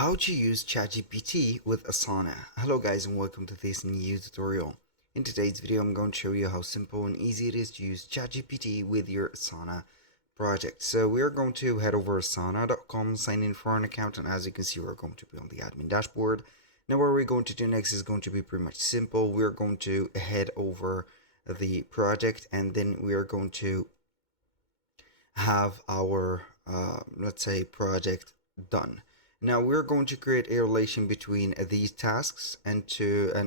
How to use ChatGPT with Asana. Hello guys and welcome to this new tutorial. In today's video I'm going to show you how simple and easy it is to use ChatGPT with your Asana project. So we're going to head over asana.com, sign in for an account, and as you can see we're going to be on the admin dashboard. Now what we're going to do next is going to be pretty much simple. We're going to head over the project and then we're going to have our let's say project done. Now we're going to create a relation between these tasks and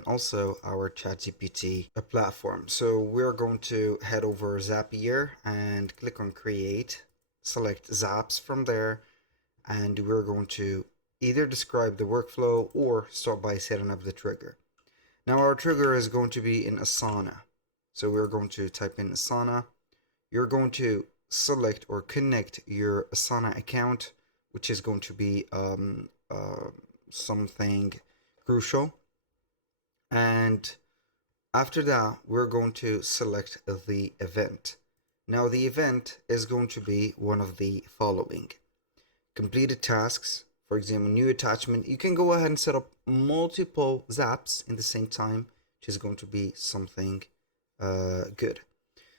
also our ChatGPT platform. So we're going to head over Zapier and click on create, select Zaps from there, and we're going to either describe the workflow or start by setting up the trigger. Now our trigger is going to be in Asana. So we're going to type in Asana. You're going to select or connect your Asana account, which is going to be something crucial. And after that, we're going to select the event. Now the event is going to be one of the following: completed tasks, for example, new attachment. You can go ahead and set up multiple zaps in the same time, which is going to be something good.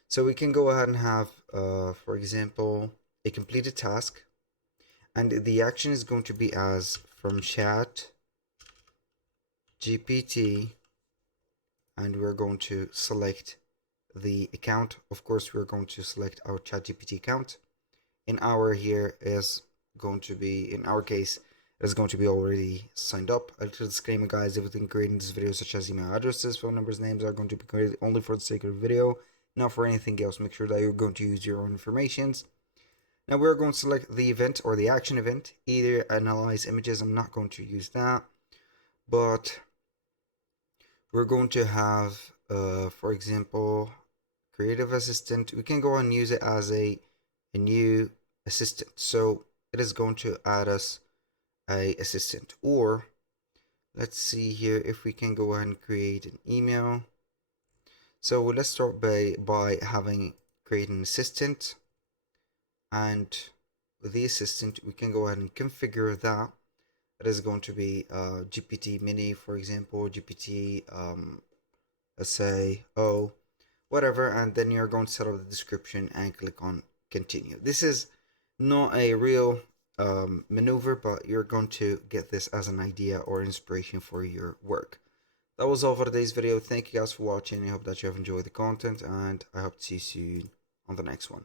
So we can go ahead and have, for example, a completed task, and the action is going to be as from chat GPT, and we're going to select the account. Of course, we're going to select our ChatGPT account. In our here is going to be, in our case, it is going to be already signed up. A little disclaimer, guys: everything created in this video, such as email addresses, phone numbers, names, are going to be created only for the sake of the video, not for anything else. Make sure that you're going to use your own informations. Now we're going to select the event or the action event, either analyze images. I'm not going to use that, but we're going to have, for example, creative assistant. We can go and use it as a new assistant. So it is going to add us a assistant. Or let's see here if we can go ahead and create an email. So let's start by having create an assistant, and with the assistant we can go ahead and configure that. It is going to be GPT mini, for example, GPT let's say whatever, and then you're going to set up the description and click on continue. This is not a real maneuver, but you're going to get this as an idea or inspiration for your work. That was all for today's video. Thank you guys for watching. I hope that you have enjoyed the content, and I hope to see you soon on the next one.